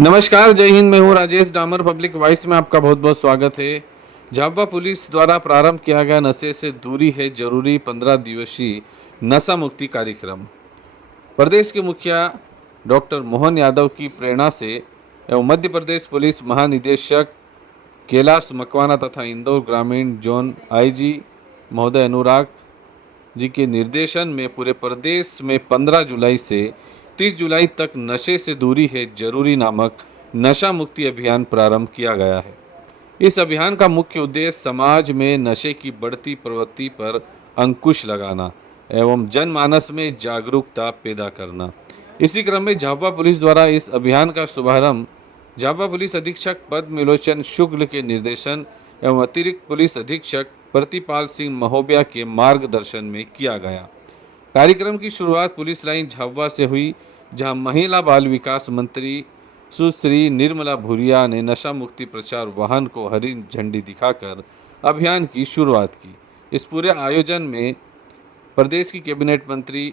नमस्कार, जय हिंद। मैं हूँ राजेश डामर। पब्लिक वॉइस में आपका बहुत बहुत स्वागत है। झाबुआ पुलिस द्वारा प्रारंभ किया गया नशे से दूरी है जरूरी 15 दिवसीय नशा मुक्ति कार्यक्रम प्रदेश के मुखिया डॉक्टर मोहन यादव की प्रेरणा से एवं मध्य प्रदेश पुलिस महानिदेशक कैलाश मकवाना तथा इंदौर ग्रामीण जोन आईजी महोदय अनुराग जी के निर्देशन में पूरे प्रदेश में 15 जुलाई से 30 जुलाई तक नशे से दूरी है जरूरी नामक नशा मुक्ति अभियान प्रारंभ किया गया है। इस अभियान का मुख्य उद्देश्य समाज में नशे की बढ़ती प्रवृत्ति पर अंकुश लगाना एवं जनमानस में जागरूकता पैदा करना। इसी क्रम में झाबुआ पुलिस द्वारा इस अभियान का शुभारंभ झाबुआ पुलिस अधीक्षक पद्मलोचन शुक्ल के निर्देशन एवं अतिरिक्त पुलिस अधीक्षक प्रतिपाल सिंह महोबिया के मार्गदर्शन में किया गया। कार्यक्रम की शुरुआत पुलिस लाइन झाबुआ से हुई, जहां महिला बाल विकास मंत्री सुश्री निर्मला भूरिया ने नशा मुक्ति प्रचार वाहन को हरी झंडी दिखाकर अभियान की शुरुआत की। इस पूरे आयोजन में प्रदेश की कैबिनेट मंत्री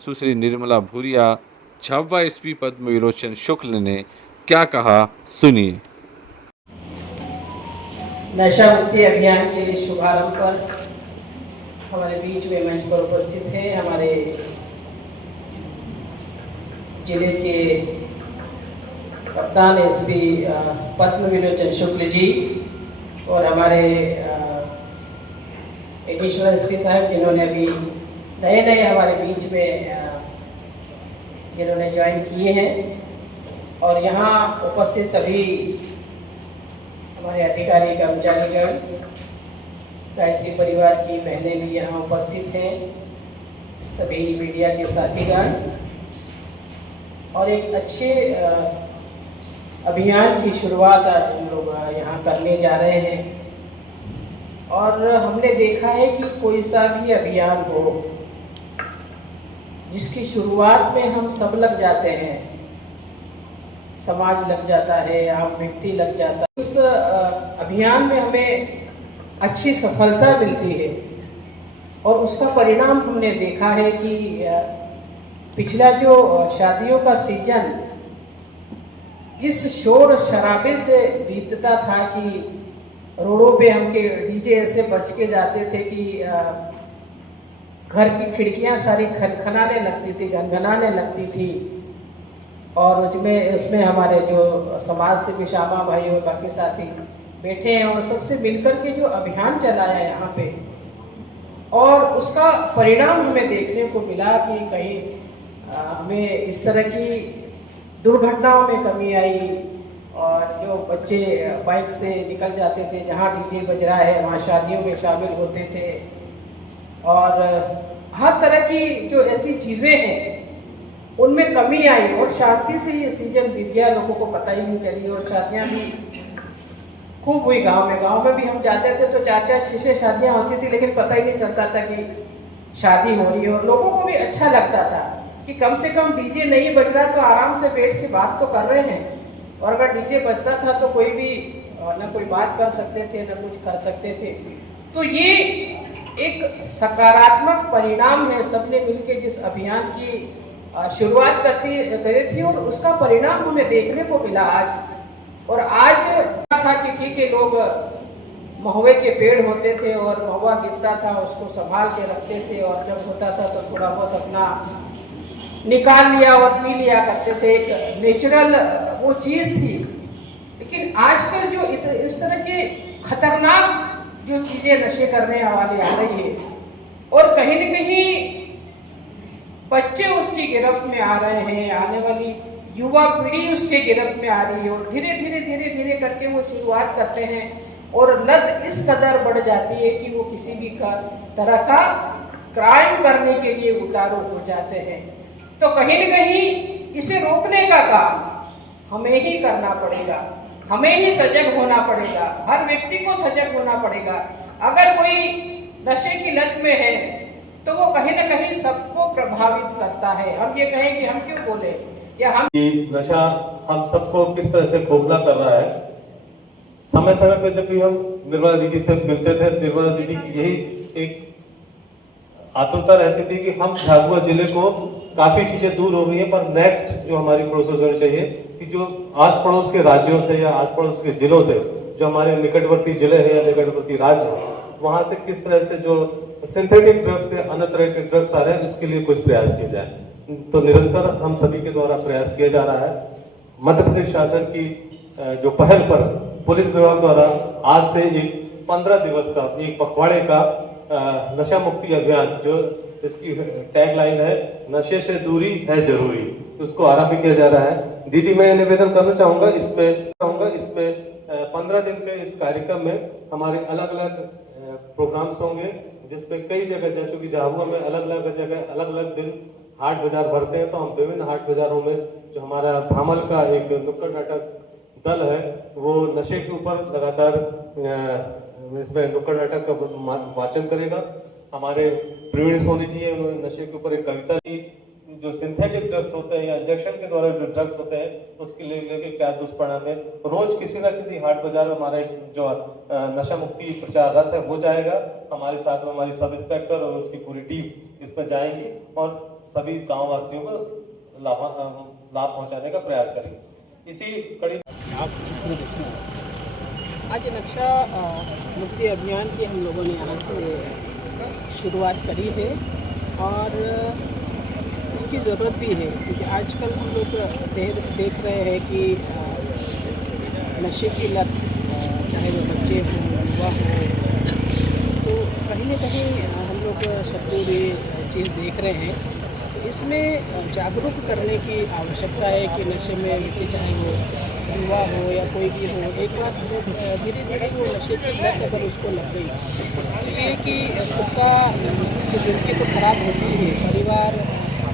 सुश्री निर्मला भूरिया, झाबुआ एसपी पद्मलोचन शुक्ल ने क्या कहा, सुनिए। नशा मुक्ति अभियान के शुभारंभ पर हमारे बीच में मंच पर उपस्थित हैं हमारे जिले के कप्तान एसपी पद्मलोचन शुक्ल जी और हमारे एडिशनल एसपी साहब जिन्होंने अभी नए हमारे बीच में जिन्होंने ज्वाइन किए हैं, और यहाँ उपस्थित सभी हमारे अधिकारी कर्मचारीगण, गायत्री परिवार की बहनें भी यहाँ उपस्थित हैं, सभी मीडिया के साथीगण, और एक अच्छे अभियान की शुरुआत आज हम लोग यहाँ करने जा रहे हैं। और हमने देखा है कि कोई सा भी अभियान हो जिसकी शुरुआत में हम सब लग जाते हैं, समाज लग जाता है, आम व्यक्ति लग जाता है, उस अभियान में हमें अच्छी सफलता मिलती है। और उसका परिणाम हमने देखा है कि पिछला जो शादियों का सीजन जिस शोर शराबे से बीतता था कि रोडों पे हमके डीजे ऐसे बज के जाते थे कि घर की खिड़कियां सारी खनखनाने लगती थी, गनगनाने लगती थी, और उसमें हमारे जो समाज से भी शामा भाई और बाकी साथी बैठे हैं और सबसे मिलकर के जो अभियान चलाया है यहाँ पे, और उसका परिणाम हमें देखने को मिला कि कहीं हमें इस तरह की दुर्घटनाओं में कमी आई, और जो बच्चे बाइक से निकल जाते थे, जहाँ डीजे बज रहा है वहाँ शादियों में शामिल होते थे, और हर तरह की जो ऐसी चीज़ें हैं उनमें कमी आई, और शांति से ये सीजन बीत गया, लोगों को पता ही नहीं चली। और शादियाँ भी खूब हुई गांव में भी हम जाते थे तो 4-6 शादियाँ होती थी, लेकिन पता ही नहीं चलता था कि शादी हो रही है, और लोगों को भी अच्छा लगता था कि कम से कम डीजे नहीं बज रहा तो आराम से बैठ के बात तो कर रहे हैं, और अगर डीजे बजता था तो कोई भी न कोई बात कर सकते थे न कुछ कर सकते थे। तो ये एक सकारात्मक परिणाम है, सबने मिलकर जिस अभियान की शुरुआत करी थी, और उसका परिणाम हमें देखने को मिला आज। और आज था कि ठीक है, लोग महुए के पेड़ होते थे और महुआ गिरता था उसको संभाल के रखते थे, और जब होता था तो थोड़ा बहुत अपना निकाल लिया और पी लिया करते थे, एक नेचुरल वो चीज़ थी। लेकिन आजकल जो इस तरह के खतरनाक जो चीज़ें नशे करने वाली आ रही है, और कहीं न कहीं बच्चे उसकी गिरफ्त में आ रहे हैं, आने वाली युवा पीढ़ी उसके गिरफ्त में आ रही है, और धीरे धीरे करके वो शुरुआत करते हैं, और लत इस कदर बढ़ जाती है कि वो किसी भी तरह का क्राइम करने के लिए उतारू हो जाते हैं। तो कहीं न कहीं इसे रोकने का काम हमें ही करना पड़ेगा, हमें ही सजग होना पड़ेगा, हर व्यक्ति को सजग होना पड़ेगा। अगर कोई नशे की लत में है तो वो कहीं न कहीं सबको प्रभावित करता है। हम ये कहें कि हम क्यों बोले, या हम नशा हम सबको किस तरह से खोखला कर रहा है। समय समय पर जब भी हम निर्मला दीदी से मिलते थे, निर्मला दीदी की यही एक आतुरता रहती थी कि हम झाबुआ जिले को काफी चीजें दूर हो गई है, पर नेक्स्ट जो हमारी प्रोसेस होनी चाहिए कि जो आस पड़ोस के राज्यों से या आस पड़ोस के जिलों से जो हमारे निकटवर्ती जिले हैं या निकटवर्ती राज्य हैं, वहां से किस तरह से जो सिंथेटिक ड्रग्स या अन्य तरह के ड्रग्स आ रहे हैं, इसके लिए कुछ प्रयास किए जाए। तो निरंतर हम सभी के द्वारा प्रयास किया जा रहा है। मध्य प्रदेश शासन की जो पहल पर पुलिस विभाग द्वारा आज से एक 15 दिवस का एक पखवाड़े का नशा मुक्ति अभियान, जो इसकी टैग लाइन है नशे से दूरी है जरूरी, उसको आरंभ किया जा रहा है। दीदी, मैं निवेदन करना चाहूंगा इसमें 15 दिन के इस कार्यक्रम में हमारे अलग अलग प्रोग्राम्स होंगे, जिसपे कई जगह, चूंकि झाबुआ में अलग अलग जगह अलग अलग दिन हाट बाजार भरते हैं, तो हम विभिन्न हाट बाजारों में जो हमारा भ्रामल का एक नुक्कड़ नाटक दल है, वो नशे के ऊपर लगातार इसमें नुक्कड़ नाटक का वाचन करेगा। हमारे प्रवीण सोनी जी है, उन्होंने नशे के ऊपर एक कविता की, जो सिंथेटिक ड्रग्स होते हैं या इंजेक्शन के द्वारा जो ड्रग्स होते हैं उसके लेके क्या दुष्परिणाम है। रोज किसी ना किसी हाट बाजार में हमारा जो नशा मुक्ति प्रचार रथ है वो जाएगा। हमारे साथ में हमारी सब इंस्पेक्टर और उसकी पूरी टीम इस पर जाएंगी और सभी गाँव वासियों को लाभ पहुंचाने का प्रयास करेंगे। इसी कड़ी आज नक्शा मुक्ति अभियान की हम लोगों ने यहाँ से शुरुआत करी है और इसकी ज़रूरत भी है, क्योंकि आजकल हम लोग देख रहे हैं कि नशे की लत, चाहे वो बच्चे हों युवा हों, तो कहीं न कहीं हम लोग सब लोग ये चीज़ देख रहे हैं। तो इसमें जागरूक करने की आवश्यकता है कि नशे में व्यक्ति, चाहे वो युवा हो या कोई भी हो, एक बार धीरे धीरे वो नशे की लत अगर उसको लग गई तो ये कि उसका ज़िंदगी तो खराब होती है, परिवार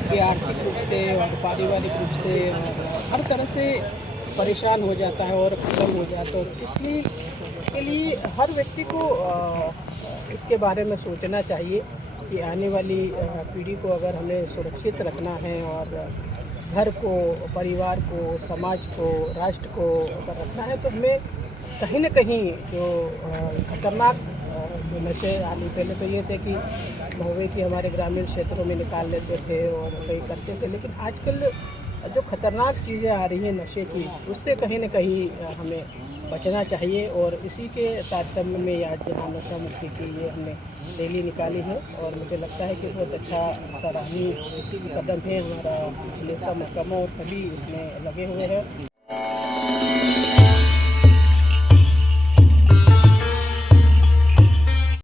के आर्थिक रूप से और पारिवारिक रूप से हर तरह से परेशान हो जाता है और ख़त्म हो जाता है। इसलिए के लिए हर व्यक्ति को इसके बारे में सोचना चाहिए कि आने वाली पीढ़ी को अगर हमें सुरक्षित रखना है और घर को, परिवार को, समाज को, राष्ट्र को अगर रखना है, तो हमें कहीं न कहीं जो खतरनाक जो नशे आने, पहले तो ये थे कि महुए की हमारे ग्रामीण क्षेत्रों में निकाल लेते थे और कहीं करते थे, लेकिन आजकल जो खतरनाक चीज़ें आ रही हैं नशे की, उससे कहीं न कहीं हमें बचना चाहिए। और इसी के तारतम्य में आज यहाँ नशा मुक्ति की ये हमने रैली निकाली है और मुझे लगता है कि बहुत अच्छा सराहनीय कदम है। हमारा पुलिस का महकमा और सभी इसमें लगे हुए हैं।